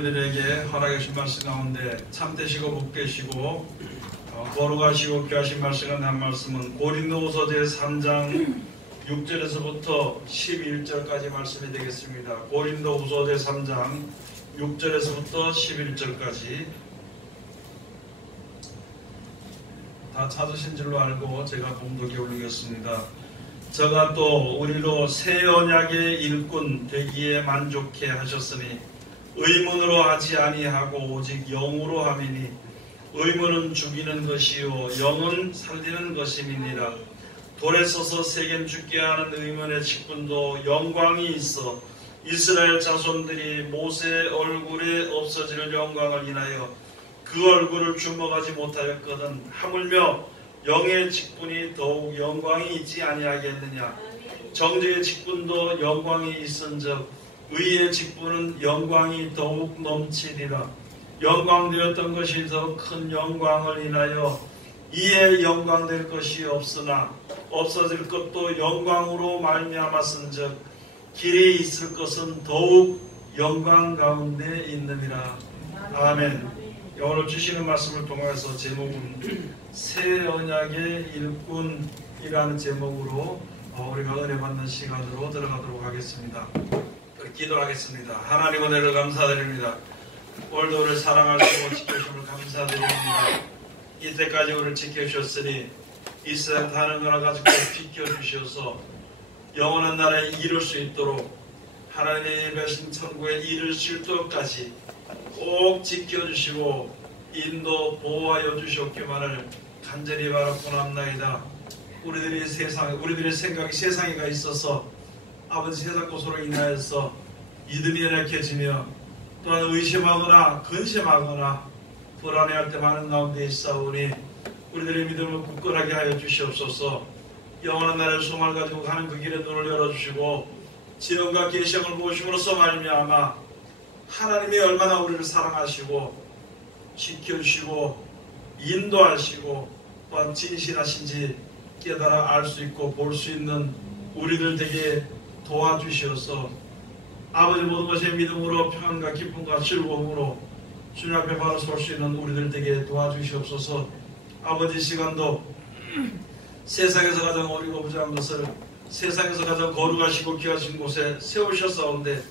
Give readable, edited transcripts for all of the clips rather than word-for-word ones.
우리들에게 허락해 주신 말씀 가운데 참되시고 복되시고 거룩하시고 귀하신 말씀은 한 말씀은 고린도후서 제3장 6절에서부터 11절까지 말씀이 되겠습니다. 고린도후서 제3장 6절에서부터 11절까지 다 찾으신 줄로 알고 제가 봉독에 올리겠습니다. 저가 또 우리로 새 언약의 일꾼 되기에 만족해 하셨으니 의문으로 하지 아니하고 오직 영으로 함이니 의문은 죽이는 것이요 영은 살리는 것임이니라. 돌에 서서 세겜 죽게 하는 의문의 직분도 영광이 있어 이스라엘 자손들이 모세 얼굴에 없어질 영광을 인하여 그 얼굴을 주목하지 못하였거든 하물며 영의 직분이 더욱 영광이 있지 아니하겠느냐. 정죄의 직분도 영광이 있은즉 의의 직분은 영광이 더욱 넘치리라. 영광되었던 것이 더 큰 영광을 인하여 이에 영광될 것이 없으나 없어질 것도 영광으로 말미암았은즉 길이 있을 것은 더욱 영광 가운데 있느니라. 아멘. 오늘 주시는 말씀을 통해서 제목은 새 언약의 일꾼이라는 제목으로 우리가 은혜 받는 시간으로 들어가도록 하겠습니다. 기도하겠습니다. 하나님 은혜를 감사드립니다. 오늘도 우리를 사랑하시고 지켜주심을 감사드립니다. 이때까지 우리를 지켜주셨으니 이 세상 다른 거나 가지고 지켜주셔서 영원한 나라에 이룰 수 있도록 하나님의 예배하신 천국에 이룰 수 있도록까지 꼭 지켜주시고 인도 보호하여 주시옵기만을 간절히 바라고 합나이다. 우리들의 생각이 세상에가 있어서 아버지 세상 것으로 인하여서 믿음이 연약해지며 또한 의심하거나 근심하거나 불안해할 때 많은 가운데 있사오니 우리들의 믿음을 굳건하게 하여 주시옵소서. 영원한 나라의 소망을 가지고 가는 그 길에 눈을 열어주시고 지능과 계시형을 보심으로써 말미암아 하나님이 얼마나 우리를 사랑하시고 지켜주시고 인도하시고 또한 진실하신지 깨달아 알 수 있고 볼 수 있는 우리들 되게 도와주시어서 아버지 모든 것의 믿음으로 평안과 기쁨과 즐거움으로 주님 앞에 바로 설 수 있는 우리들 되게 도와주시옵소서. 아버지 시간도 세상에서 가장 어리고 부자한 것을 세상에서 가장 거룩하시고 귀하신 곳에 세우셨사온데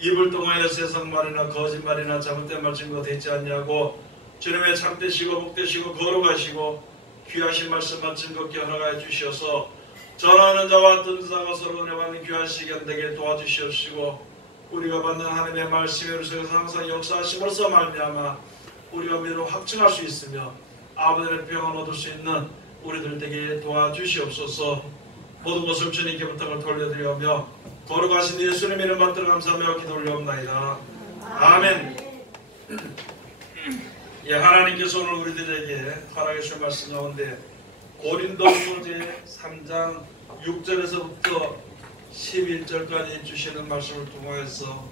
입을 통하여 세상 말이나 거짓말이나 잘못된 말 증거 되지 않냐고 주님의 참되시고 복되시고 거룩하시고 귀하신 말씀만 증거케 허락하여 주시어서 전하는 자와 듣는 자가 서로 은혜 받는 귀한 시간 되게 도와주시옵시고 우리가 받는 하나님의 말씀에 우리 속에서 항상 역사하심으로써 말미암아 우리가 믿음을 확증할 수 있으며 아버지의 평안 얻을 수 있는 우리들 되게 도와주시옵소서. 모든 것을 주님께 부탁을 돌려드리며 거룩하신 예수님의 이름 받들어 감사하며 기도 올려옵나이다. 아멘. 예, 하나님께서 오늘 우리들에게 허락해 주신 말씀 가운데 고린도후서 제3장 6절에서부터 11절까지 주시는 말씀을 통해서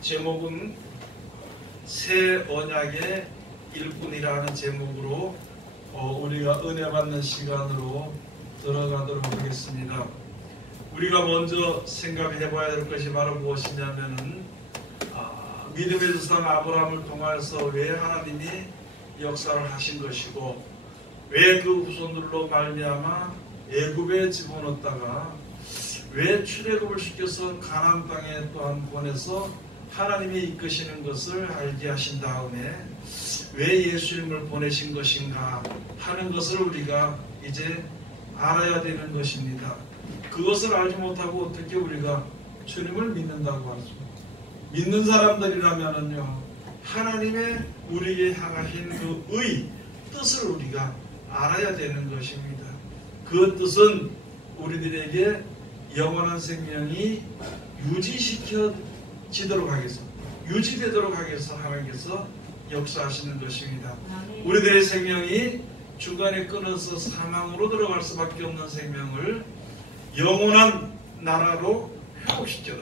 제목은 새 언약의 일꾼이라는 제목으로 우리가 은혜 받는 시간으로 들어가도록 하겠습니다. 우리가 먼저 생각해 봐야 될 것이 바로 무엇이냐면은 믿음의 조상 아브라함을 통해서 왜 하나님이 역사를 하신 것이고 왜 그 후손들로 말미암아 애굽에 집어넣었다가 왜 출애굽을 시켜서 가나안 땅에 또한 보내서 하나님이 이끄시는 것을 알게 하신 다음에 왜 예수님을 보내신 것인가 하는 것을 우리가 이제 알아야 되는 것입니다. 그것을 알지 못하고 어떻게 우리가 주님을 믿는다고 하죠. 믿는 사람들이라면은요 하나님의 우리에게 향하신 그 의 뜻을 우리가 알아야 되는 것입니다. 그 뜻은 우리들에게 영원한 생명이 유지되도록 하기 위해서 하나님께서 역사하시는 것입니다. 우리들의 생명이 중간에 끊어서 사망으로 들어갈 수밖에 없는 생명을 영원한 나라로 회복시켜라.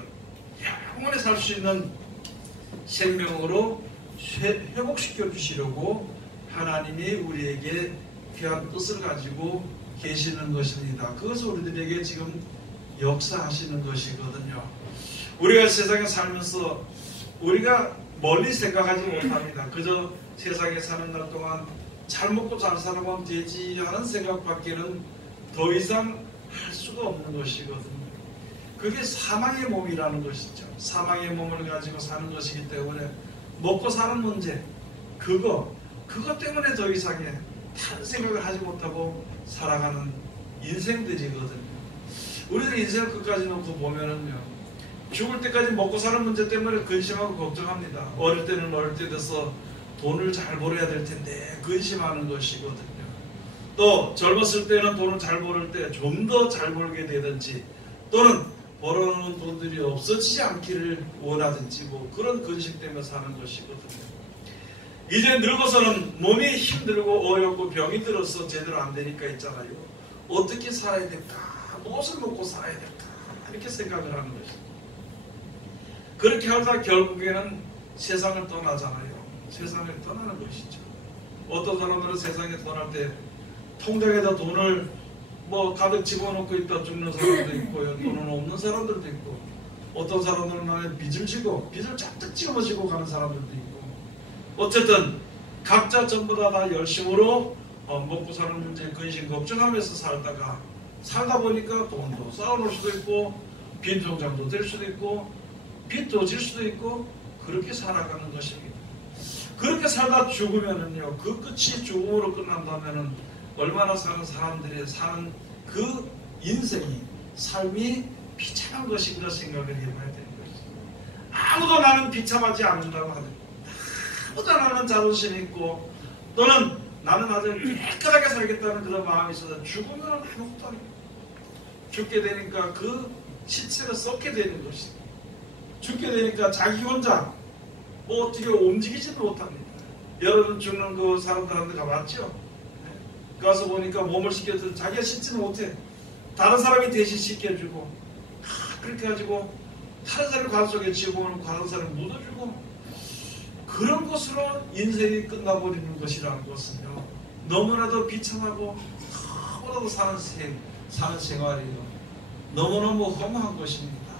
영원히 살 수 있는 생명으로 회복시켜 주시려고 하나님이 우리에게 귀한 뜻을 가지고 계시는 것입니다. 그것을 우리들에게 지금 역사하시는 것이거든요. 우리가 세상에 살면서 우리가 멀리 생각하지 못합니다. 그저 세상에 사는 날 동안 잘 먹고 잘 살아가면 되지 하는 생각밖에는 더 이상 할 수가 없는 것이거든요. 그게 사망의 몸이라는 것이죠. 사망의 몸을 가지고 사는 것이기 때문에 먹고 사는 문제, 그것 때문에 더 이상의 다른 생각을 하지 못하고 살아가는 인생들이거든요. 우리들 인생을 끝까지 놓고 보면은요, 죽을 때까지 먹고 사는 문제 때문에 근심하고 걱정합니다. 어릴 때는 어릴 때 돼서 돈을 잘 벌어야 될 텐데 근심하는 것이거든요. 또 젊었을 때는 돈을 잘 벌을 때 좀 더 잘 벌게 되든지, 또는 벌어놓은 돈들이 없어지지 않기를 원하든지, 뭐 그런 근심 때문에 사는 것이거든요. 이제 늙어서는 몸이 힘들고 어렵고 병이 들어서 제대로 안 되니까 있잖아요. 어떻게 살아야 될까? 무엇을 먹고 살아야 될까? 이렇게 생각을 하는 것입니다. 그렇게 하다 결국에는 세상을 떠나잖아요. 세상을 떠나는 것이죠. 어떤 사람들은 세상에 떠날 때 통장에다 돈을 뭐 가득 집어넣고 있다 죽는 사람도 있고요. 돈은 없는 사람들도 있고, 어떤 사람들은 나는 빚을 지고 빚을 잔뜩 짊어지고 가는 사람들도 있고, 어쨌든 각자 전부 다 열심으로 먹고 사는 문제에 근심 걱정하면서 살다 보니까 돈도 쌓아놓을 수도 있고, 빈통장도 될 수도 있고, 빚도 질 수도 있고, 그렇게 살아가는 것입니다. 그렇게 살다 죽으면은요, 그 끝이 죽음으로 끝난다면은 얼마나 사는 사람들이 사는 그 인생이, 삶이 비참한 것인가 생각을 해봐야 되는 것입니다. 아무도 나는 비참하지 않는다고 하는, 아무도 나는 자존심 있고, 또는 나는 아주 깨끗하게 살겠다는 그런 마음이 있어서 죽으면 아무것도 아니고, 죽게 되니까 그 시체가 썩게 되는 것입니다. 죽게 되니까 자기 혼자 뭐 어떻게 움직이지는 못합니다. 여러분 죽는 그 사람들한테 가봤죠? 가서 보니까 몸을 씻겨도 자기가 씻지는 못해. 다른 사람이 대신 씻겨주고, 그렇게 가지고 다른 사람이 관 속에 집어오는 다른 사람을 묻어주고, 그런 것으로 인생이 끝나버리는 것이라는 것은요, 너무나도 비참하고 너무나도 사는 생활이요, 너무너무 허무한 것입니다.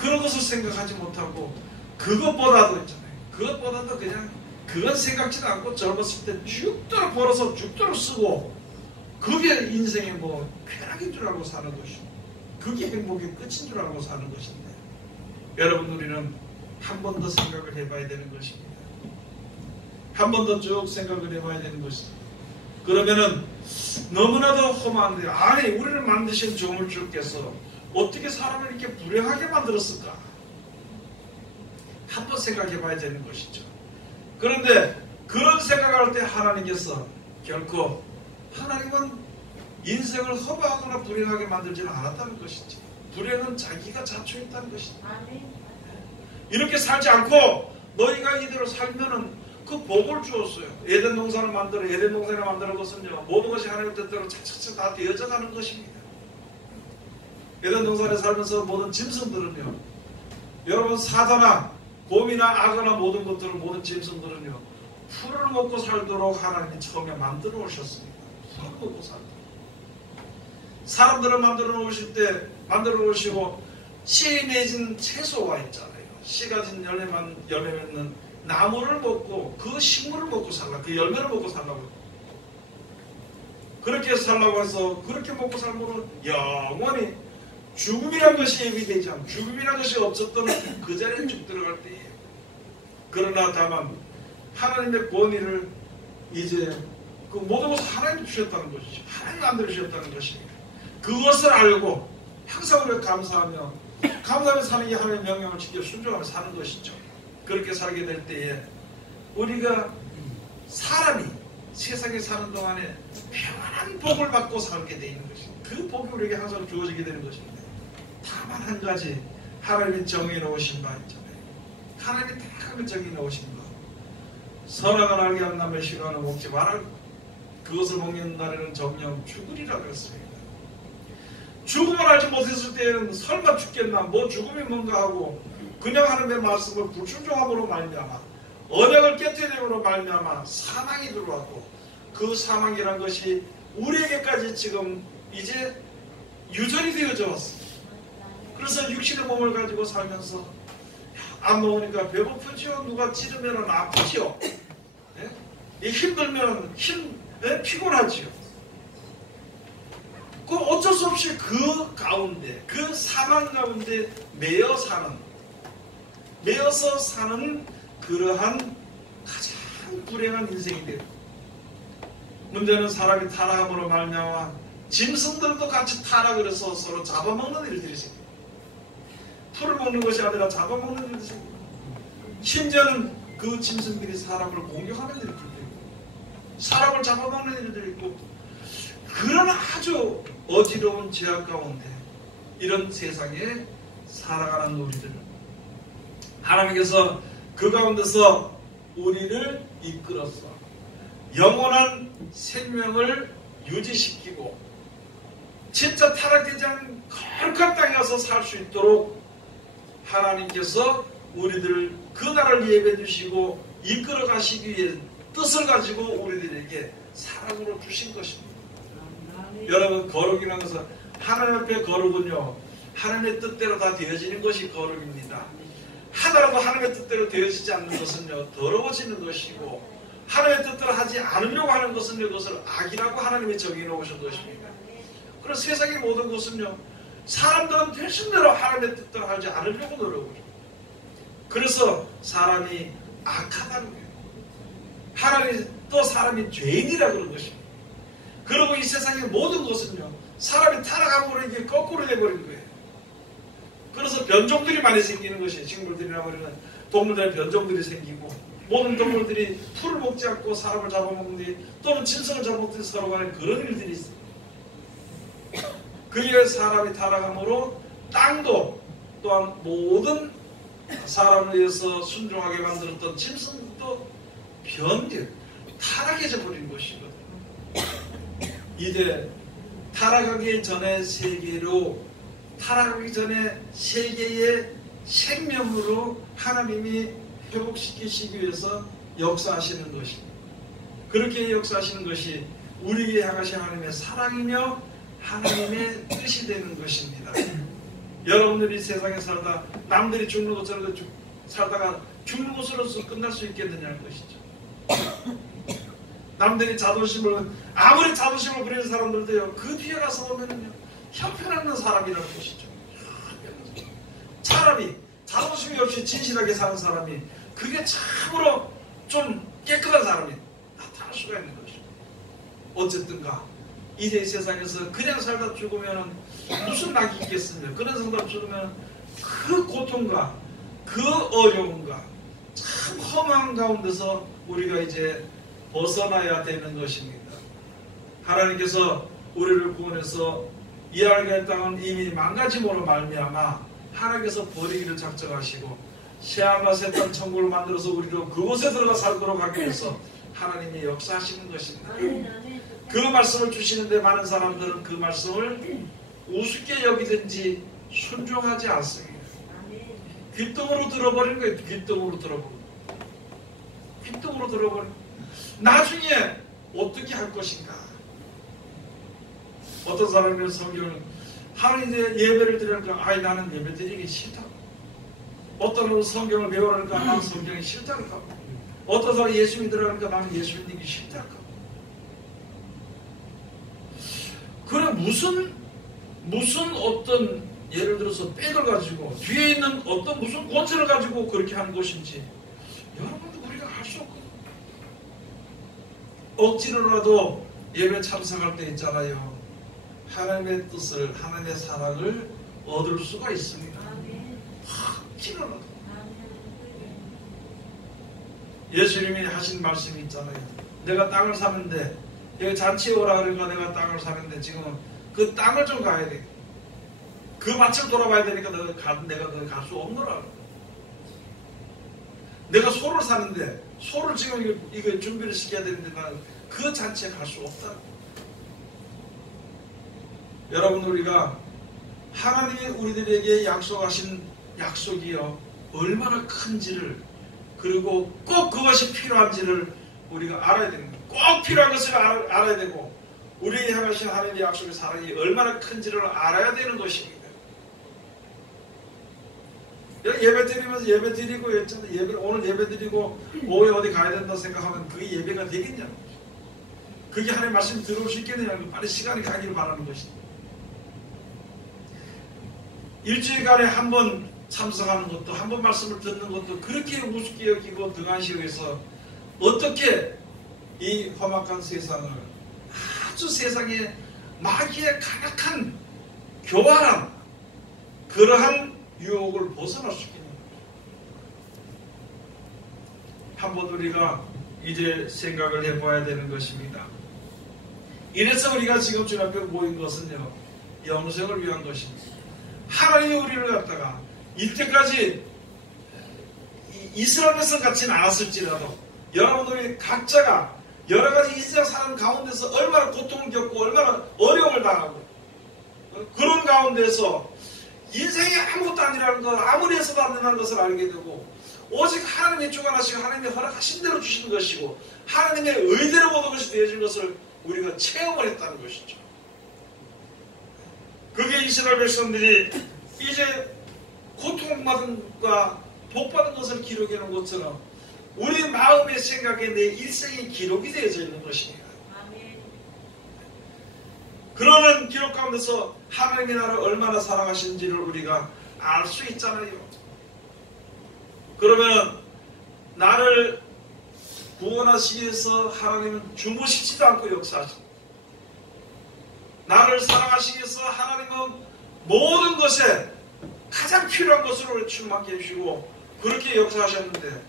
그런 것을 생각하지 못하고, 그것보다도 있잖아요. 그것보다도 그냥 그건 생각지도 않고 젊었을 때 죽도록 벌어서 죽도록 쓰고, 그게 인생의 뭐 쾌락인 줄 알고 사는 것이고, 그게 행복의 끝인 줄 알고 사는 것인데, 여러분, 우리는 한 번 더 생각을 해봐야 되는 것입니다. 한 번 더 쭉 생각을 해봐야 되는 것입니다. 그러면은 너무나도 험한데, 아니 우리를 만드신 조물주께서 어떻게 사람을 이렇게 불행하게 만들었을까? 한 번 생각해 봐야 되는 것이죠. 그런데 그런 생각할 때 하나님께서 결코, 하나님은 인생을 허무하거나 불행하게 만들지는 않았다는 것이죠. 불행은 자기가 자초했다는 것이죠. 이렇게 살지 않고 너희가 이대로 살면은 그 복을 주었어요. 에덴 동산을 만드는 것은요, 모든 것이 하나님 뜻대로 착착착 다 되어져 가는 것입니다. 에덴 동산에 살면서 모든 짐승들은요, 여러분, 사자나 곰이나 악어나 모든 것들은, 모든 짐승들은요, 풀을 먹고 살도록 하나님이 처음에 만들어 오셨습니다. 풀을 먹고 살도록. 사람들을 만들어 오시고 씨 맺은 채소가 있잖아요. 씨 가진 열매 맺는 나무를 먹고, 그 식물을 먹고 살라, 그 열매를 먹고 살라고, 그렇게 살라고 해서, 그렇게 먹고 살고는 영원히 죽음이란 것이 예비되지 않고, 죽음이란 것이 없었던 그 자리에 쭉 들어갈 때예요. 그러나 다만 하나님의 권위를 이제 그 모든 것을 하나님이 주셨다는 것이죠. 하나님 만들어 주셨다는 것입니다. 그것을 알고 항상 우리가 감사하며 사는 게 하나님의 명령을 지켜 순종하며 사는 것이죠. 그렇게 살게 될 때에 우리가, 사람이 세상에 사는 동안에 평안한 복을 받고 살게 되는 것입니다. 그 복이 우리에게 항상 주어지게 되는 것입니다. 다만 한 가지, 하나님이 정해 놓으신 바 있잖아요. 하나님이 딱 정해 놓으신 바, 선악을 알게 한 남의 싫어하는 먹지 말아, 그것을 먹는 날에는 정녕 죽으리라 그랬습니다. 죽음을 알지 못했을 때에는 설마 죽겠나, 뭐 죽음이 뭔가 하고, 그냥 하나님의 말씀을 불순종함으로 말미암아, 언약을 깨뜨림으로 말미암아 사망이 들어왔고, 그 사망이란 것이 우리에게까지 지금 이제 유전이 되어져 왔습니다. 그래서 육신의 몸을 가지고 살면서 안 먹으니까 배고프지요. 누가 찌르면 아프지요. 예? 힘들면 피곤하지요. 그 어쩔 수 없이 그 가운데, 그 상황 가운데 매여서 사는 그러한 가장 불행한 인생이 돼요. 문제는 사람이 타락함으로 말미암아 짐승들도 같이 타락을 해서 서로 잡아먹는 일들이 생겨요. 풀을 먹는 것이 아니라 잡아먹는 일들이 생겨요. 심지어는 그 짐승들이 사람을 공격하는 일들이 있고 사람을 잡아먹는 일들이 있고 그런 아주 어지러운 죄악 가운데 이런 세상에 살아가는 우리들 하나님께서 그 가운데서 우리를 이끌어서 영원한 생명을 유지시키고 진짜 타락되지 않은 거룩한 땅에 가서 살 수 있도록 하나님께서 우리들을 그 나라를 예배해 주시고 이끌어 가시기 위해 뜻을 가지고 우리들에게 사랑으로 주신 것입니다. 여러분 거룩이라는 것은 하나님 앞에 거룩은요 하나님의 뜻대로 다 되어지는 것이 거룩입니다. 하나라도 하나님의 뜻대로 되어지지 않는 것은요 더러워지는 것이고 하나님의 뜻대로 하지 않으려고 하는 것은 그것을 악이라고 하나님이 정해놓으신 것입니다. 그래서 세상의 모든 것은요 사람들은 대신대로 하나님의 뜻대로 하지 않으려고 노력을 해요. 그래서 사람이 악하다는 거예요. 하나님이 또 사람이 죄인이라고 그런 것입니다. 그리고 이 세상의 모든 것은요 사람이 타락함으로 이게 거꾸로 돼버린 거예요. 그래서 변종들이 많이 생기는 것이에요. 식물들이나 버리는 동물들의 변종들이 생기고 모든 동물들이 풀을 먹지 않고 사람을 잡아먹는지 또는 짐승을 잡아먹듯이 서로 간에 그런 일들이 있어요. 그에 사람이 타락함으로 땅도 또한 모든 사람을 위해서 순종하게 만들었던 짐승도 타락해져 버린 것이거든요. 이제 타락하기 전에 타락하기 전에 세계의 생명으로 하나님이 회복시키시기 위해서 역사하시는 것입니다. 그렇게 역사하시는 것이 우리에게 향하신 하나님의 사랑이며 하나님의 뜻이 되는 것입니다. 여러분들이 세상에 살다 남들이 죽는 것처럼 살다가 죽는 것으로서 끝날 수 있겠느냐는 것이죠. 남들이 아무리 자존심을 부리는 사람들도요 그 뒤에 가서 보면은요 형편없는 사람이라는 것이죠. 차라리 자존심이 없이 진실하게 사는 사람이 그게 참으로 좀 깨끗한 사람이 나타날 수가 있는 것이죠. 어쨌든가 이제 이 세상에서 그냥 살다 죽으면 무슨 낙이 있겠습니까? 그런 살다 죽으면 그 고통과 그 어려움과 참 험한 가운데서 우리가 이제 벗어나야 되는 것입니다. 하나님께서 우리를 구원해서 이 하나님의 땅은 이미 망가짐으로 말미암아 하나님께서 버리기를 작정하시고 새하늘과 새 땅 천국을 만들어서 우리로 그곳에 들어가 살도록 하기 위해서 하나님이 역사하시는 것입니다. 그 말씀을 주시는데 많은 사람들은 그 말씀을 우습게 여기든지 순종하지 않습니다. 귓등으로 들어버리는 거예요. 귓등으로 들어버리는 나중에 어떻게 할 것인가. 어떤 사람은 성경을 하나님 예배를 드리니까 나는 예배 드리기 싫다. 어떤 사람은 성경을 배우니까 나는 성경이 싫다고 하고 어떤 사람은 예수 믿으라니까 나는 예수 믿기 싫다고 하고 그래 무슨 어떤 예를 들어서 백을 가지고 뒤에 있는 어떤 무슨 권세를 가지고 그렇게 하는 것인지 여러분도 우리가 알 수 없거든요. 억지로라도 예배 참석할 때 있잖아요. 하나님의 뜻을 하나님의 사랑을 얻을 수가 있습니다. 억지로라도 예수님이 하신 말씀이 있잖아요. 내가 땅을 사는데 여기 잔치에 오라 그러니까 내가 땅을 사는데 지금은 그 땅을 좀 가야 돼. 그 밭을 돌아봐야 되니까 내가 거기 갈 수 없노라. 내가 소를 사는데 소를 지금 이거 준비를 시켜야 되는데 나는 그 잔치에 갈 수 없다. 여러분 우리가 하나님이 우리들에게 약속하신 약속이요 얼마나 큰지를 그리고 꼭 그것이 필요한지를 우리가 알아야 됩니다. 꼭 필요한 것을 알아야 되고 우리에게 향하신 하나님의 약속의 사랑이 얼마나 큰지를 알아야 되는 것입니다. 예배 드리면서 예배 드리고 했잖아요. 오늘 예배 드리고 오후에 어디 가야 된다 생각하면 그게 예배가 되겠냐고. 그게 하나님의 말씀 들어올 수 있겠느냐고. 빨리 시간이 가기를 바라는 것이죠. 일주일간에 한 번 참석하는 것도, 한 번 말씀을 듣는 것도 그렇게 우습게 여기고 등한시여서 어떻게 이 험악한 세상을, 아주 세상에 마귀의 간악한 교활한 그러한 유혹을 벗어날 수 있겠냐. 한번 우리가 이제 생각을 해봐야 되는 것입니다. 이래서 우리가 지금 주님 앞에 모인 것은요, 영생을 위한 것입니다. 하나님이 우리를 갖다가 이때까지 이스라엘 백성 같지는 않았을지라도 여러분들이 각자가 여러 가지 인생 사는 가운데서 얼마나 고통을 겪고 얼마나 어려움을 당하고 그런 가운데서 인생이 아무것도 아니라는 것, 아무리 해서도 안 된다는 것을 알게 되고 오직 하나님이 주관하시고 하나님이 허락하신 대로 주시는 것이고 하나님의 의대로 모든 것이 되어진 것을 우리가 체험을 했다는 것이죠. 그게 이스라엘 백성들이 이제 고통받은 것과 복받은 것을 기록해 놓은 것처럼 우리 마음의 생각에 내 일생이 기록이 되어져 있는 것입니다. 그러는 기록 가운데서 하나님의 나라를 얼마나 사랑하시는지를 우리가 알 수 있잖아요. 그러면 나를 구원하시기 위해서 하나님은 주무시지도 않고 역사하십니다. 나를 사랑하시기 위해서 하나님은 모든 것에 가장 필요한 것으로 충만케 해주시고 그렇게 역사하셨는데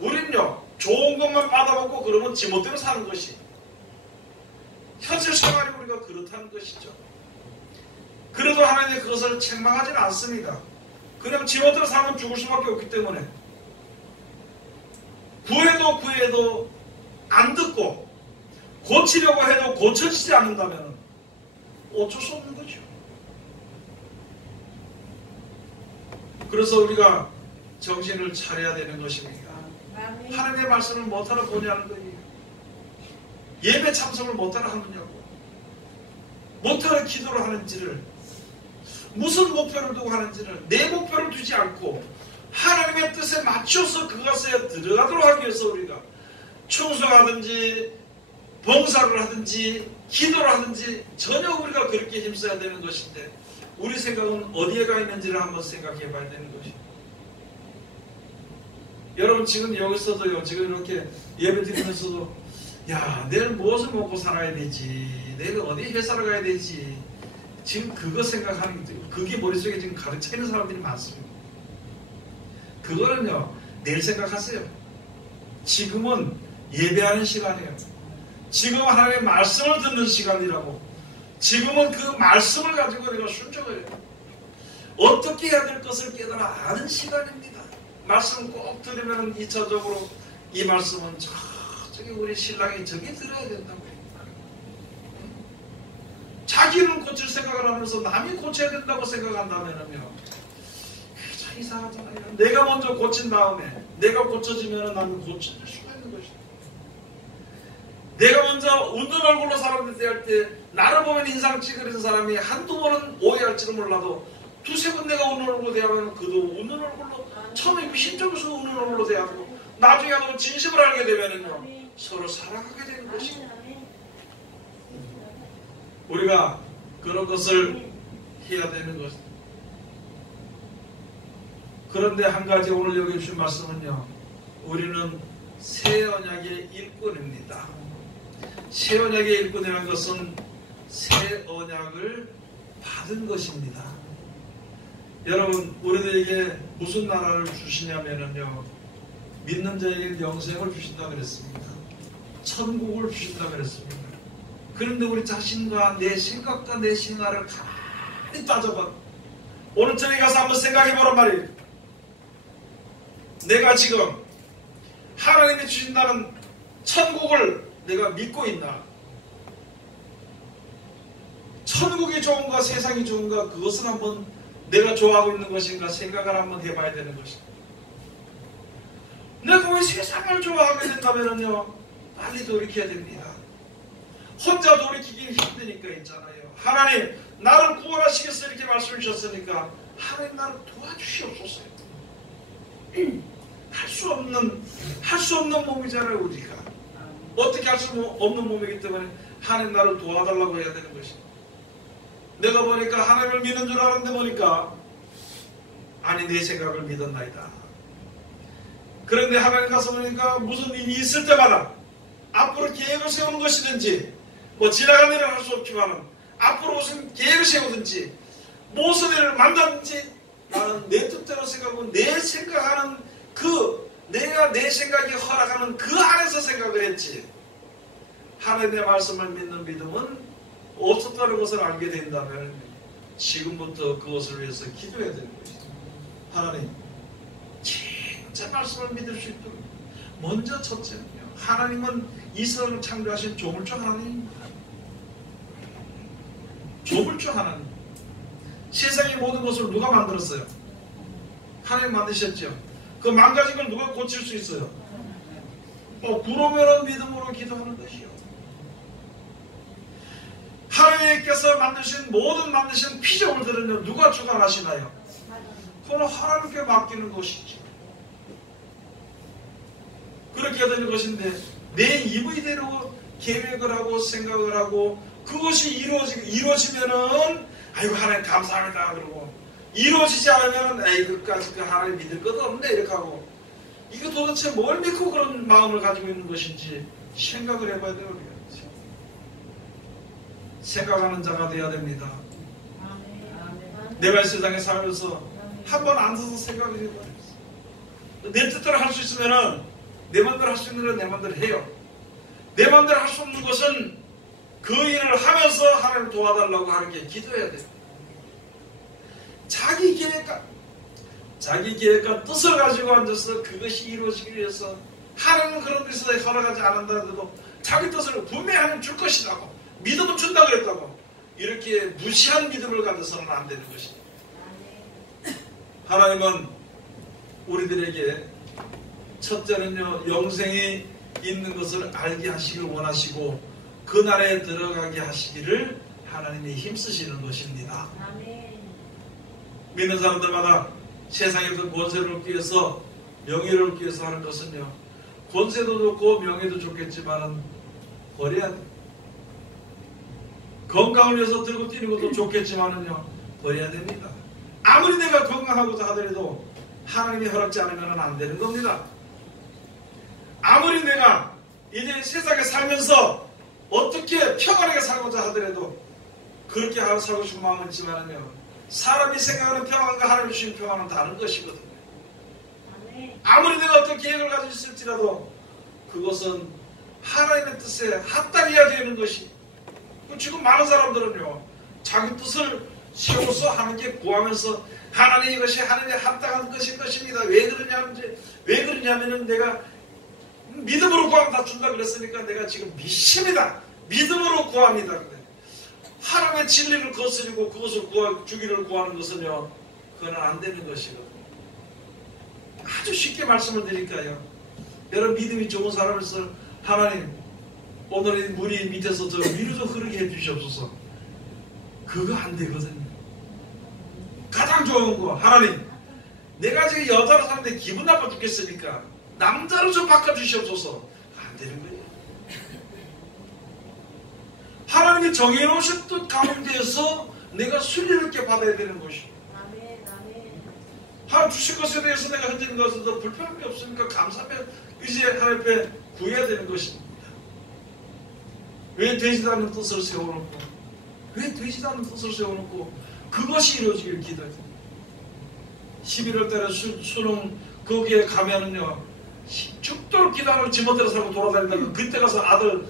우린요 좋은 것만 받아먹고 그러면 지멋대로 사는 것이 현실 생활이 우리가 그렇다는 것이죠. 그래도 하나님이 그것을 책망하지는 않습니다. 그냥 지멋대로 살면 죽을 수밖에 없기 때문에 구해도 안 듣고 고치려고 해도 고쳐지지 않는다면 어쩔 수 없는 거죠. 그래서 우리가 정신을 차려야 되는 것입니다. 하나님의 말씀을 못하러 보냐는 거예요. 예배 참석을 못하러 하느냐고. 못하러 기도를 하는지를 무슨 목표를 두고 하는지를 내 목표를 두지 않고 하나님의 뜻에 맞춰서 그것에 들어가도록 하기 위해서 우리가 충성하든지 봉사를 하든지 기도를 하든지 전혀 우리가 그렇게 힘써야 되는 것인데 우리 생각은 어디에 가 있는지를 한번 생각해 봐야 되는 것입니다. 여러분 지금 여기서도요 지금 이렇게 예배 드리면서도 야 내일 무엇을 먹고 살아야 되지 내일 어디 회사를 가야 되지 지금 그거 생각하는 게 그게 머릿속에 지금 가득 차 있는 사람들이 많습니다. 그거는요 내일 생각하세요. 지금은 예배하는 시간이에요. 지금 하나님의 말씀을 듣는 시간이라고. 지금은 그 말씀을 가지고 내가 순종을 해요. 어떻게 해야 될 것을 깨달아 아는 시간입니다. 말씀 꼭 들으면 2차적으로 이 말씀은 저기 우리 신랑이 저기 들어야 된다고 해요. 자기는 고칠 생각을 하면서 남이 고쳐야 된다고 생각한다면요 참 이상하잖아요. 내가 먼저 고친 다음에 내가 고쳐지면 나는 고쳐질 수가 있는 것이다. 내가 먼저 웃는 얼굴로 사람들 대할 때 나를 보면 인상 찌그러진 사람이 한두 번은 오해할지도 몰라도 두세 번 내가 웃는 얼굴로 대하면 그도 웃는 얼굴로 처음에 미심쩍어서 웃는 얼굴로 대하고 나중에 또 진심을 알게 되면은요 서로 사랑하게 되는 것입니다. 우리가 그런 것을 해야 되는 것입니다. 그런데 한 가지 오늘 여기 주신 말씀은요 우리는 새 언약의 일꾼입니다. 새 언약의 일꾼이라는 것은 새 언약을 받은 것입니다. 여러분 우리들에게 무슨 나라를 주시냐면요 믿는 자에게 영생을 주신다 그랬습니다. 천국을 주신다 그랬습니다. 그런데 우리 자신과 내 생각과 내 생활을 가만히 따져봐. 오늘 저기 가서 한번 생각해보란 말이에요. 내가 지금 하나님이 주신다는 천국을 내가 믿고 있나? 천국이 좋은가 세상이 좋은가 그것은 한번 내가 좋아하고 있는 것인가 생각을 한번 해봐야 되는 것입니다. 내가 왜 세상을 좋아하게 된다면요 빨리 돌이켜야 됩니다. 혼자 돌이키기 힘드니까 있잖아요. 하나님 나를 구원하시겠어 이렇게 말씀해 주셨으니까 하나님 나를 도와주시옵소서. 할 수 없는 몸이잖아요. 우리가 어떻게 할 수 없는 몸이기 때문에 하나님 나를 도와달라고 해야 되는 것입니다. 내가 보니까 하나님을 믿는 줄 알았는데 보니까 아니 내 생각을 믿었나이다. 그런데 하나님 가서 보니까 무슨 일이 있을 때마다 앞으로 계획을 세우는 것이든지 뭐 지나간 일을 할 수 없지만 앞으로 무슨 계획을 세우든지 무슨 일을 만나든지 나는 내 뜻대로 생각하고 내 생각하는 내가 내 생각이 허락하는 그 안에서 생각을 했지. 하나님의 말씀을 믿는 믿음은 없었다는 것을 알게 된다면 지금부터 그것을 위해서 기도해야 되는 것이죠. 하나님 진짜 말씀을 믿을 수 있도록 먼저 첫째는요, 하나님은 이 세상을 창조하신 조물주 하나님입니다. 조물주 하나님. 세상의 모든 것을 누가 만들었어요? 하나님 만드셨죠. 그 망가진 걸 누가 고칠 수 있어요? 그러면은 믿음으로 기도하는 것이요. 하나님께서 만드신 피조물들은요, 누가 주관하시나요? 그건 하나님께 맡기는 것이지. 그렇게 되는 것인데 내 입의대로 계획을 하고 생각을 하고 그것이 이루어지면은 아이고 하나님 감사합니다 그러고, 이루어지지 않으면 에이 그까지 하나님 믿을 것도 없네 이렇게 하고, 이거 도대체 뭘 믿고 그런 마음을 가지고 있는 것인지 생각을 해봐야 돼요. 우리가. 생각하는 자가 되어야 됩니다. 내가 이 세상에 살면서 한번 앉아서 생각을 해봐요. 내 뜻대로 할 수 있으면은 내 마음대로 할 수 있는 건 내 마음대로 해요. 내 마음대로 할 수 없는 것은 그 일을 하면서 하나님 도와달라고 하는 게 기도해야 돼요. 자기 계획과 뜻을 가지고 앉아서 그것이 이루어지기 위해서 하나님은 그런 뜻을 허락하지 않는다는데도 자기 뜻을 분명히 하나님 줄 것이라고 믿음은 준다고 그랬다고 이렇게 무시한 믿음을 가져서는 안 되는 것입니다. 하나님은 우리들에게 첫째는요, 영생이 있는 것을 알게 하시길 원하시고 그날에 들어가게 하시기를 하나님이 힘쓰시는 것입니다. 믿는 사람들마다 세상에서 권세를 얻기 위해서 명예를 얻기 위해서 하는 것은요, 권세도 좋고 명예도 좋겠지만 버려야 돼. 건강을 위해서 들고 뛰는 것도 좋겠지만은요, 버려야 됩니다. 아무리 내가 건강하고자 하더라도 하나님이 허락지 않으면 안 되는 겁니다. 아무리 내가 이제 세상에 살면서 어떻게 평안하게 살고자 하더라도 그렇게 살고 싶은 마음은 있지만은요, 사람이 생각하는 평안과 하나님이 주신 평안은 다른 것이거든요. 아무리 내가 어떤 계획을 가지고 있을지라도 그것은 하나님의 뜻에 합당해야 되는 것이, 지금 많은 사람들은요, 자기 뜻을 세워서 하는 게 구하면서 하나님 이것이 하나님의 합당한 것일 것입니다. 왜 그러냐면은 내가 믿음으로 구하면 다 준다 그랬으니까 내가 지금 믿습니다. 믿음으로 구합니다. 하나님의 진리를 거스르고 그것을 주기를 구하는 것은요, 그건 안 되는 것이거든요. 아주 쉽게 말씀을 드릴까요? 여러분 믿음이 좋은 사람에서 하나님 오늘 물이 밑에서 저 위로 좀 흐르게 해주시옵소서. 그거 안 되거든요. 가장 좋은 거, 하나님 내가 지금 여자로 사는데 기분 나빠 죽겠으니까 남자로 좀 바꿔주시옵소서. 안 되는 거예요. 하나님이 정해놓으신 뜻 가운데에서 내가 순리를 있게 받아야 되는 것이고, 하나님 주실 것에 대해서 내가 흔드는 것은 더 불편함이 없으니까 감사하며 이제 하나님 앞에 구해야 되는 것입니다. 왜 되지도 않는 뜻을 세워놓고 그것이 이루어지기를 기도해요. 11월 달에 수능 거기에 가면은요, 죽도록 기도하면 지멋대로 살고 돌아다니다가 그때 가서 아들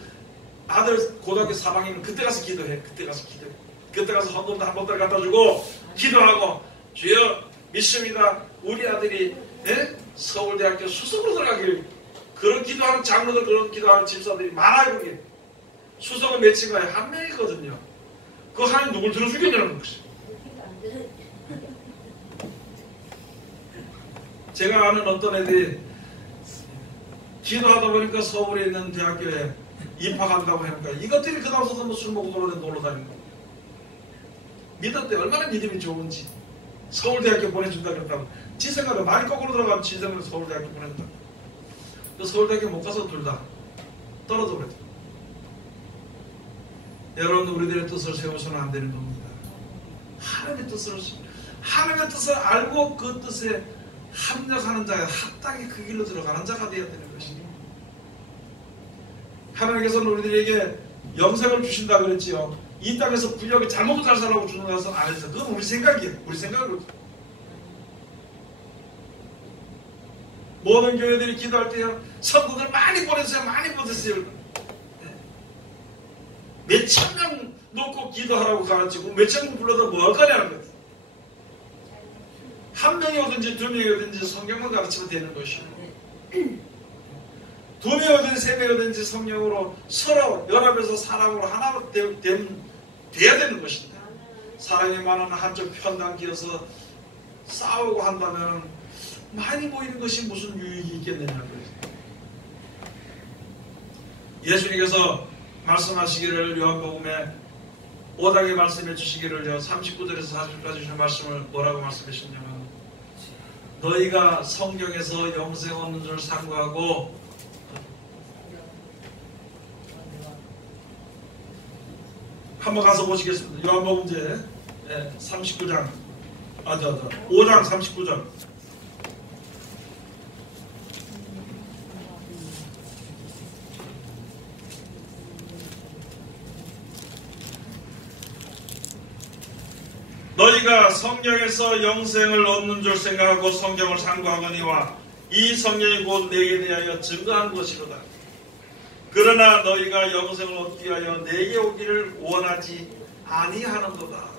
고등학교 3학년은 그때 가서 기도해. 그때 가서 헌금도 한 번달 갖다 주고 기도하고, 주여 믿습니다. 우리 아들이 서울대학교 수석으로 들어가길. 그런 기도하는 장로들, 그런 기도하는 집사들이 많아요. 그게 수석은 몇 친가요? 한 명이거든요. 그 하나님 누굴 들어주겠냐는 것이. 제가 아는 어떤 애들이 기도하다 보니까 서울에 있는 대학교에 입학한다고 하니까 이것들이 그 다음부터 뭐 술 먹고 놀러 다니는 거예요. 믿을 때 얼마나 믿음이 좋은지. 서울대학교 보내준다 그랬다고 지생활을 많이 거꾸로 들어가면 지생을 서울대학교 보낸다. 그 서울대학교 못 가서 둘 다 떨어져 버렸다. 여러분, 우리들의 뜻을 세워서는 안 되는 겁니다. 하나님의 뜻을 알고 그 뜻에 합력하는 자가, 합당히 그 길로 들어가는 자가 되어야 되는 것입니다. 하나님께서는 우리들에게 영생을 주신다 그랬지요. 이 땅에서 구약에 잘 먹고 잘 살라고 주는 것은 안 했어요. 그건 우리 생각이에요. 우리 생각으로. 모든 교회들이 기도할 때요, 성도들 많이 보내주세요, 많이 보내주세요. 몇천 명 놓고 기도하라고 가르치고 몇천 명 불러도 뭐 할 거냐는 거예요. 한 명이 오든지 두 명이 오든지 성경만 가르치면 되는 것이고, 두 명이 오든지 세 명이 오든지 성령으로 서로 연합해서 사랑으로 하나 돼야 되는 것입니다. 사랑이 많은 한쪽 편당 기어서 싸우고 한다면 많이 모이는 것이 무슨 유익이 있겠느냐고요. 예수님께서 말씀하시기를 요한복음에 5장에 말씀해 주시기를 39절에서 40절까지 주신 말씀을 뭐라고 말씀하셨냐면, 너희가 성경에서 영생 얻는 줄 상고하고 한번 가서 보시겠습니다. 요한복음 이제 39장 5장 39절. 너희가 성경에서 영생을 얻는 줄 생각하고 성경을 상고하거니와 이 성경이 곧 내게 대하여 증거하는 것이로다. 그러나 너희가 영생을 얻기 위하여 내게 오기를 원하지 아니하는도다.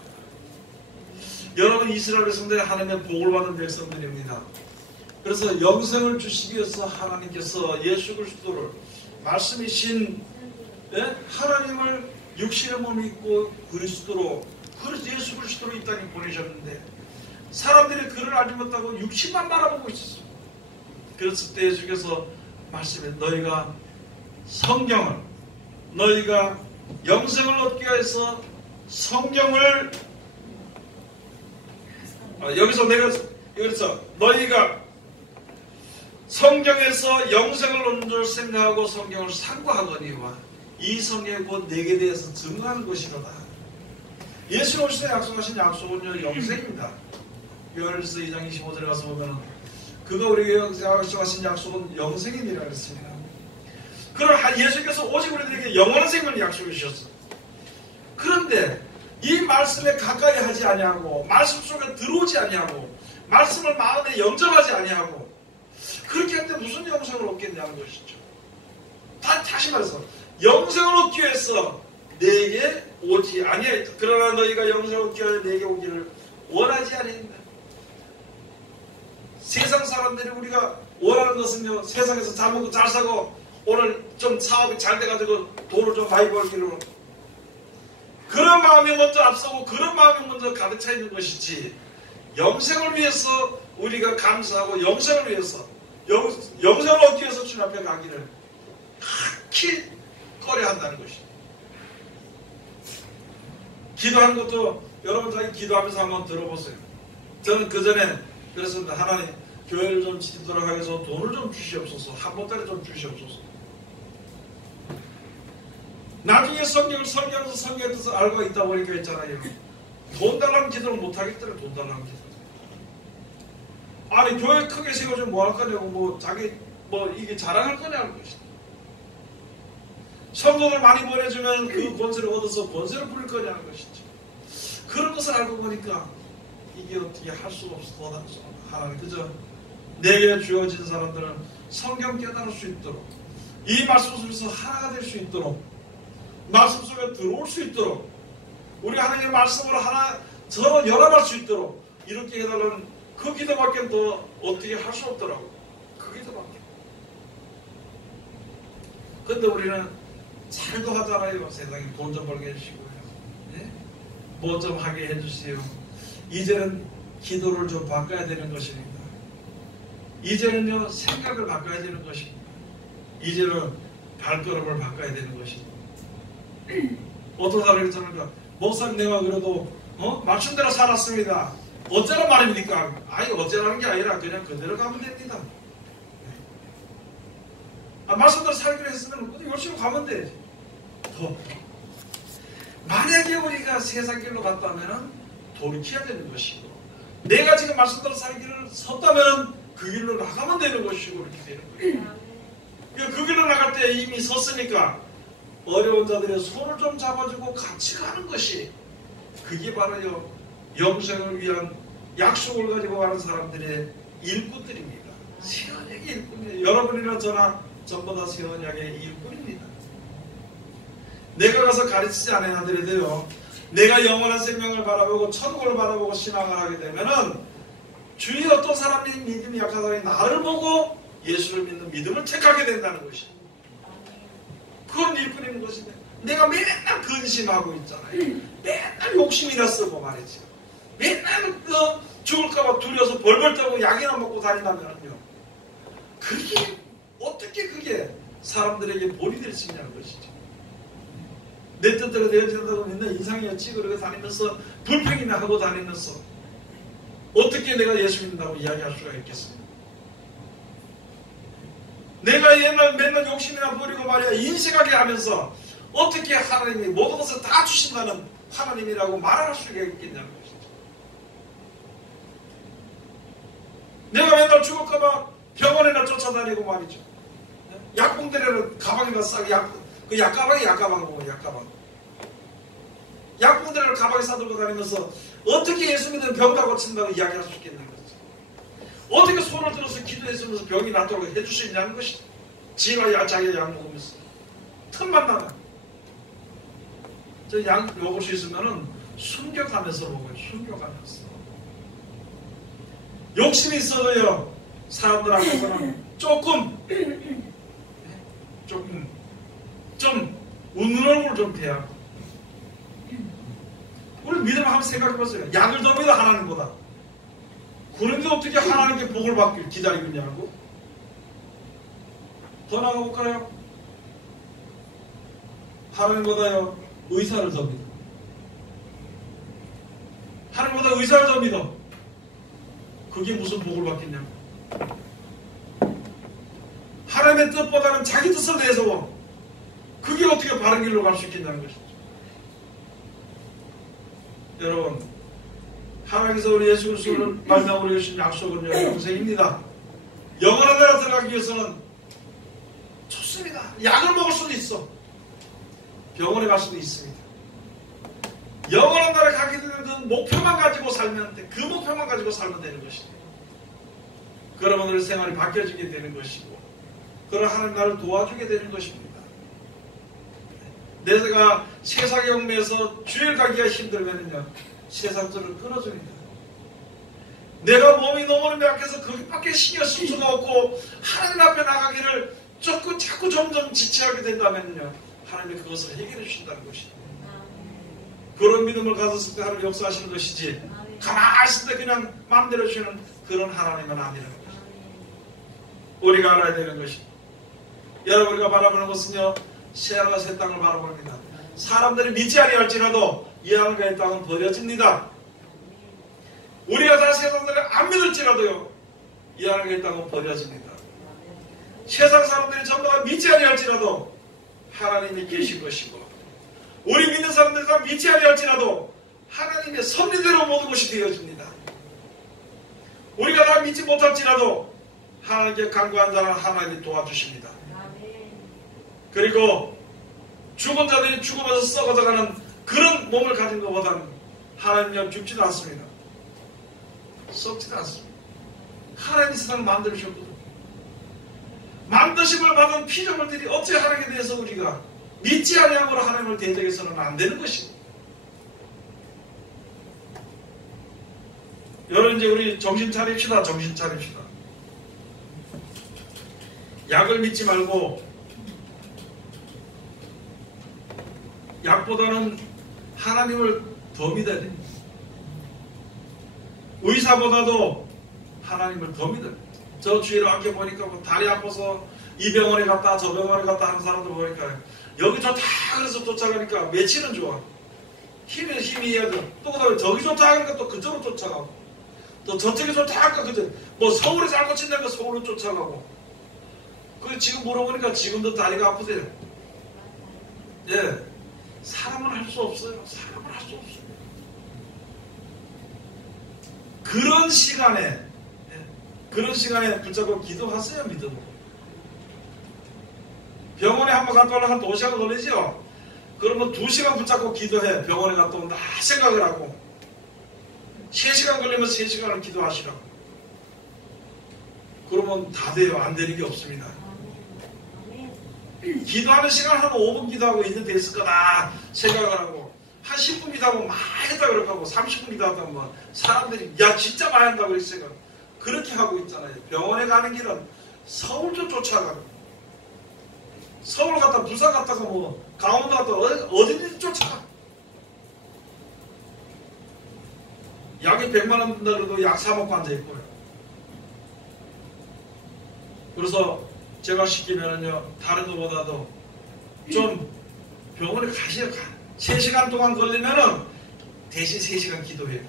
여러분, 이스라엘 백성들이 하나님의 복을 받은 백성들입니다. 그래서 영생을 주시기 위해서 하나님께서 예수 그리스도를 말씀이신 하나님을 육신의 몸이 있고 그리스도로, 예수 그리스도로 이 땅에 보내셨는데 사람들이 그를 알지 못하고 육신만 바라보고 있었어요. 그랬을 때 예수께서 말씀해, 너희가 성경을, 너희가 영생을 얻기 위해서 성경을 여기서 너희가 성경에서 영생을 얻는 줄 생각하고 성경을 상고하거니와 이 성경이 곧 내게 대해서 증거하는 것이로다. 예수 오시에 약속하신 약속은요, 영생입니다. 요한일서 2장 25절에 가서 보면 그가 우리에게 약속하신 약속은 영생이니라 그랬습니다. 그럼 예수께서 오직 우리들에게 영원한 생명을 약속해 주셨어요. 그런데 이 말씀에 가까이 하지 아니하고 말씀 속에 들어오지 아니하고 말씀을 마음에 영접하지 아니하고 그렇게 할 때 무슨 영생을 얻겠냐는 것이죠. 다시 말해서 영생을 얻기 위해서 내게 오지 아니하였다. 그러나 너희가 영생을 얻기 위하여 내게 오기를 원하지 아니한다. 세상 사람들이 우리가 원하는 것은요, 세상에서 잘 먹고 잘 사고 오늘 좀 사업이 잘 돼가지고 돈을 좀 많이 벌기로, 그런 마음이 먼저 앞서고 그런 마음이 먼저 가득 차 있는 것이지, 영생을 위해서 우리가 감사하고 영생을 위해서 영생을 얻기 위해서 주님 앞에 가기를 각히 꺼려한다는 것이죠. 기도하는 것도 여러분 다 기도하면서 한번 들어보세요. 저는 그 전에 그랬습니다. 하나님, 교회를 좀 지도록 하기 위해서 돈을 좀 주시옵소서. 한 번짜리 좀 주시옵소서. 나중에 성경을 설교하면서 성경의 뜻을 알고 있다 보니까 있잖아요. 돈 달라면 기도를 못하겠더라. 돈 달라면 기도. 아니, 교회 크게 세워주면 뭐 할 거냐고, 자기 이게 자랑할 거냐는 것이다. 성도를 많이 보내주면 그 권세를 얻어서 권세를 부릴 거냐는 것이죠. 그런 것을 알고 보니까 이게 어떻게 할 수가 없어. 하나님, 그저 내게 주어진 사람들은 성경 깨달을 수 있도록, 이 말씀 속에서 하나가 될 수 있도록, 말씀 속에 들어올 수 있도록, 우리 하나님의 말씀으로 하나 서로 연합할 수 있도록 이렇게 해달라는 그 기도밖에 더 어떻게 할 수 없더라고. 그 기도밖에. 근데 우리는 잘도 하잖아요. 세상에 돈 좀 벌게 해주시고요. 네? 뭐 좀 하게 해주시오. 이제는 기도를 좀 바꿔야 되는 것입니다. 이제는요, 생각을 바꿔야 되는 것입니다. 이제는 발걸음을 바꿔야 되는 것입니다. 어떤 사람이 그러니까 목사님, 내가 그래도 말씀대로 살았습니다. 어쩌란 말입니까? 아니 어쩌라는 게 아니라 그냥 그대로 가면 됩니다. 말씀대로 살기로 했으면 열심히 가면 되지. 만약에 우리가 세상 길로 갔다면 돌이켜야 되는 것이고, 내가 지금 말씀대로 살기를 섰다면 그 길로 나가면 되는 것이고, 이렇게 되는 거예요. 그 길로 나갈 때 이미 섰으니까 어려운 자들의 손을 좀 잡아주고 같이 가는 것이, 그게 바로요 영생을 위한 약속을 가지고 가는 사람들의 일꾼들입니다. 세언약의 일꾼이에요. 여러분이나 저나 전부 다 세언약의 일꾼입니다. 내가 가서 가르치지 않아야되더라도요, 내가 영원한 생명을 바라보고 천국을 바라보고 신앙을 하게 되면은 주위 어떤 사람이 믿음이 약한 사람이 나를 보고 예수를 믿는 믿음을 택하게 된다는 것이, 그런 일꾼인 것인데, 내가 맨날 근심하고 있잖아요. 맨날 욕심이나 쓰고 말이죠. 맨날 죽을까봐 두려워서 벌벌 떨고 약이나 먹고 다닌다면요, 그게 어떻게 그게 사람들에게 본이 될 수 있냐는 것이죠. 내 뜻대로 되어진다고 맨날 인상이나 찌그러고 다니면서 불평이나 하고 다니면서 어떻게 내가 예수 믿는다고 이야기할 수가 있겠습니까? 내가 맨날 욕심이나 부리고 말이야 인식하게 하면서 어떻게 하나님이 모든 것을 다 주신다는 하나님이라고 말할 수가 있겠냐는 것이죠. 내가 맨날 죽을까봐 병원에나 쫓아다니고 말이죠. 약봉들에는 가방에다 싸게 약가방이고 약가방. 약봉들에는 가방에 싸들고 다니면서 어떻게 예수 믿는 병 다 고친다고 이야기할 수 있겠는 거죠. 어떻게 손을 들어서 기도했으면서 병이 낫도록 해줄 수 있냐는 것이죠. 지가 자기가 약 먹으면서 틈만 나면 저 약 먹을 수 있으면은 숨겨가면서 먹어요. 숨겨가면서. 욕심이 있어도요, 사람들 앞에서는 좀 웃는 얼굴 좀 돼야. 우리 믿음 한번 생각해보세요. 약을 더 믿어 하나님보다. 그런데 어떻게 하나님께 복을 받길 기다리고 있냐고? 더 나가볼까요? 하나님보다요 의사를 더 믿어. 하나님보다 의사를 더 믿어. 그게 무슨 복을 받겠냐고? 하나님의 뜻보다는 자기 뜻을 내세워. 그게 어떻게 바른 길로 갈 수 있겠냐는 것이죠. 여러분, 하나님께서 우리 예수 그리스도를 말미암아 주신 약속은 영생입니다. 영원한 나라 들어가기 위해서는 좋습니다. 약을 먹을 수도 있어. 병원에 갈 수도 있습니다. 영원한 나라 가게 되는 그 목표만 가지고 살면 돼. 그 목표만 가지고 살면 되는 것입니다. 그러면 우리 생활이 바뀌어지게 되는 것이고, 그런 하나님 나를 도와주게 되는 것입니다. 내가 세상의 얽매여서 주일 가기가 힘들면요, 세상들을 끊어줍니다. 내가 몸이 너무 약해서 거기밖에 신경 쓸 수가 없고 하나님 앞에 나가기를 자꾸 점점 지체하게 된다면요, 하나님이 그것을 해결해 주신다는 것입니다. 그런 믿음을 가졌을 때 하나님 역사하시는 것이지, 가만히 있을 때 그냥 마음대로 주시는 그런 하나님은 아니라는 것입니다. 우리가 알아야 되는 것입니다. 여러분, 우리가 바라보는 것은요, 새하늘과 새 땅을 바라봅니다. 사람들이 믿지 아니할지라도 이 하늘과 이 땅은 버려집니다. 우리가 다 세상들을 안 믿을지라도요, 이 하늘과 이 땅은 버려집니다. 세상 사람들이 전부 다 믿지 아니할지라도 하나님이 계신 것이고, 우리 믿는 사람들이 다 믿지 아니할지라도 하나님의 섭리대로 모든 것이 되어집니다. 우리가 다 믿지 못할지라도 하나님께 간구한 자는 하나님이 도와주십니다. 그리고 죽은 자들이 죽으면서 썩어져가는 그런 몸을 가진 것보다는 하나님이 죽지도 않습니다. 썩지도 않습니다. 하나님이 세상을 만드셨거든요. 만드심을 받은 피조물들이 어찌 하나님에 대해서 우리가 믿지 아니함으로 하나님을 대적해서는 안 되는 것입니다. 여러분, 이제 우리 정신 차립시다. 정신 차립시다. 약을 믿지 말고 약보다는 하나님을 더 믿어야 됩니다. 의사보다도 하나님을 더 믿어야 됩니다. 저 주위로 앉게 보니까 뭐 다리 아파서 이 병원에 갔다 저 병원에 갔다 하는 사람들 보니까 여기 좋다 그래서 쫓아가니까 며칠은 좋아. 힘이 해야 돼. 또 그다음에 저기 좋다 하니까 또 그쪽으로 쫓아가고. 또 저쪽이 좋다 할까 그죠? 뭐 서울에 잘 고친다니까 서울로 쫓아가고. 그 지금 물어보니까 지금도 다리가 아프대요. 예, 사람은 할 수 없어요. 사람은 할 수 없어요. 그런 시간에 붙잡고 기도하세요. 믿음으로. 병원에 한번 갔다 오려면 한 2시간 걸리죠. 그러면 2시간 붙잡고 기도해. 병원에 갔다 온다 생각을 하고 3시간 걸리면 3시간을 기도하시라고. 그러면 다 돼요. 안 되는 게 없습니다. 기도하는 시간 한 5분 기도하고 있는 데 있을 거다 생각을 하고 한 10분 기도하고 많이 했다 그러고 30분 기도하다 뭐 사람들이 야 진짜 많이 한다고 그랬어요. 그렇게 하고 있잖아요. 병원에 가는 길은 서울도 쫓아가고 서울 갔다 부산 갔다가 뭐 강원도 갔다 어디든지 쫓아가. 약이 100만 원 든다 그래도 약 사먹고 앉아있고요. 그래서 제가 시키면은요, 다른 것보다도 좀 병원에 가시요. 3시간 동안 걸리면은 대신 3시간 기도해요.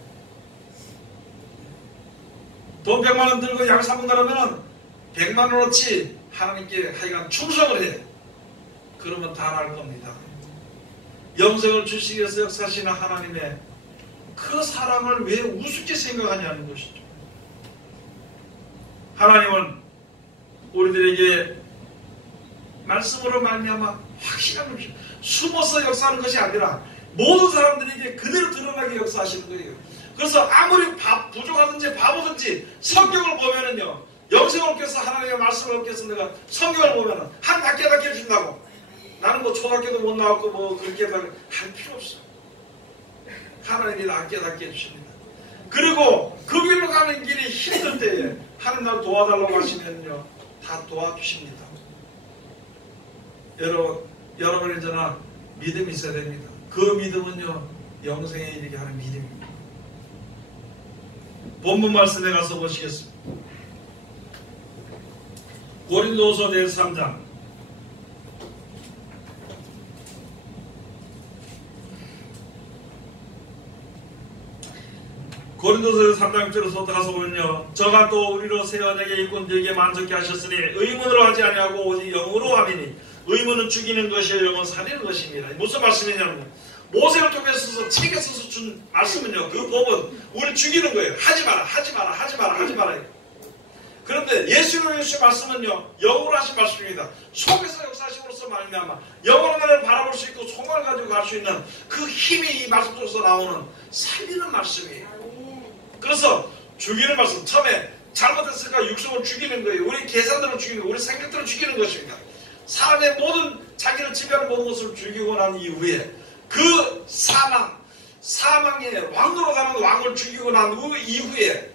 돈 100만 원 들고 약 사먹는다 그러면은 100만 원어치 하나님께 하여간 충성을 해요. 그러면 다 나을 겁니다. 영생을 주시기 위해서 역사하시는 하나님의 그 사랑을 왜 우습게 생각하냐는 것이죠. 하나님은 우리들에게 말씀으로 말미암아 확실한 것이 숨어서 역사하는 것이 아니라 모든 사람들에게 그대로 드러나게 역사하시는 거예요. 그래서 아무리 부족하든지 바보든지 성경을 보면은요, 영생을 얻기 위해서 하나님의 말씀을 얻기 위해서 내가 성경을 보면은 하나님 깨닫게 해준다고. 나는 뭐 초등학교도 못 나왔고 뭐 그렇게 할 필요 없어. 하나님이 나 깨닫게 해주십니다. 그리고 그 길로 가는 길이 힘들 때에 하나님 날 도와달라고 하시면요, 다 도와주십니다. 여러분의 저나 믿음이 있어야 됩니다. 그 믿음은요, 영생에 이르게 하는 믿음입니다. 본문 말씀에 가서 보시겠습니다. 고린도서 제3장 고린도서 3장 6절에서 가서 보면요, 저가 또 우리로 새 언약의 일꾼들에게 만족케 하셨으니 의문으로 하지 아니하고 오직 영으로 함이니 의문은 죽이는 것이요 영은 살리는 것입니다. 무슨 말씀이냐면 모세를 통해서 책에 써서 준 말씀은요, 그 법은 우리 죽이는 거예요. 하지 마라, 하지 마라, 하지 마라, 하지 마라. 그런데 예수님의 말씀은요, 영으로 하신 말씀입니다. 속에서 역사하심으로써 말미암아 영원한 나라를 바라볼 수 있고 소망을 가지고 갈 수 있는 그 힘이 이 말씀 속에서 나오는 살리는 말씀이에요. 그래서 죽이는 말씀, 처음에 잘못했으니까 육성을 죽이는 거예요. 우리 계산대로 죽이는 거예요. 우리 생각대로 죽이는 것입니다. 사람의 모든 자기를 지배하는 모든 것을 죽이고 난 이후에 그 사망의 왕으로 가는 왕을 죽이고 난 이후에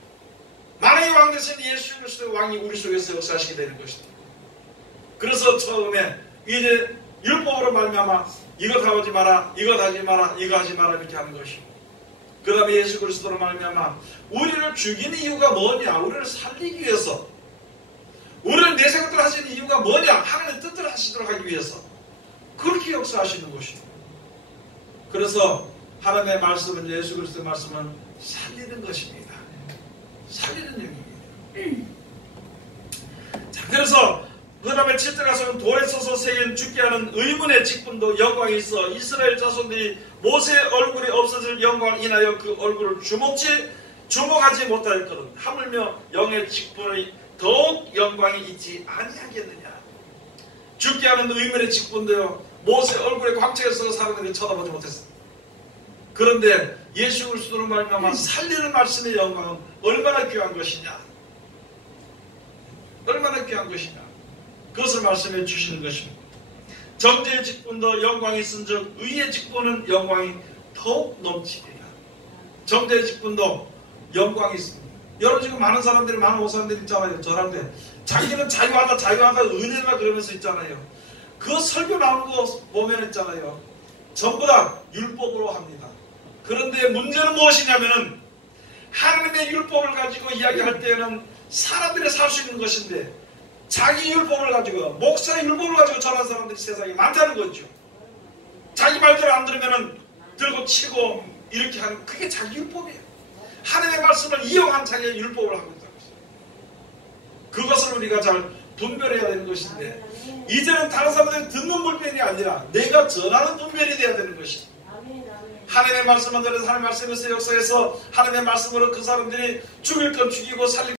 만왕의 왕 되신 예수 그리스도의 왕이 우리 속에서 역사하시게 되는 것입니다. 그래서 처음에 이제 율법으로 말미암아 이것 하지 마라, 이것 하지 마라, 이거 하지 마라 이렇게 하는 것이고, 그 다음에 예수 그리스도로 말미암아 우리를 죽이는 이유가 뭐냐? 우리를 살리기 위해서, 우리를 내 생각대로 하시는 이유가 뭐냐? 하나님의 뜻대로 하시도록 하기 위해서 그렇게 역사하시는 것입니다. 그래서 하나님의 말씀은, 예수 그리스도의 말씀은 살리는 것입니다. 살리는 영입니다. 자, 그래서 그 다음에 7절 가서는 돌에 써서 새긴 죽게 하는 의문의 직분도 영광이 있어 이스라엘 자손들이 모세의 얼굴이 없어질 영광 인하여 그 얼굴을 주목하지 못하였거든. 하물며 영의 직분의 더욱 영광이 있지 아니하겠느냐. 죽게 하는 의문의 직분도요, 모세 얼굴에 광채에서 사람들이 쳐다보지 못했어. 그런데 예수 그리스도로 말미암아 살리는 말씀의 영광은 얼마나 귀한 것이냐, 얼마나 귀한 것이냐, 그것을 말씀해 주시는 것입니다. 정죄의 직분도 영광이 있은즉 의의 직분은 영광이 더욱 넘치리라. 정죄의 직분도 영광이 있습니다. 여러분 지금 많은 사람들이, 많은 목사님들이 있잖아요. 저한테 자기는 자유하다 자유하다 은혜다 그러면서 있잖아요. 그 설교 나오는 거 보면 있잖아요, 전부 다 율법으로 합니다. 그런데 문제는 무엇이냐면은 하나님의 율법을 가지고 이야기할 때는 사람들이 살 수 있는 것인데 자기 율법을 가지고, 목사의 율법을 가지고 전하는 사람들이 세상에 많다는 거죠. 자기 말대로 안 들으면은 들고 치고 이렇게 하는, 그게 자기 율법이에요. 하나님의 말씀을 이용한 자기의 율법을 하고 있다는 것입니다. 그것을 우리가 잘 분별해야 되는 것인데 이제는 다른 사람들이 듣는 분별이 아니라 내가 전하는 분별이 되어야 되는 것입니다. 하나님의 말씀을 들어서 하나님의 말씀에서 역사해서 하나님의 말씀으로 그 사람들이 죽일 건 죽이고 살릴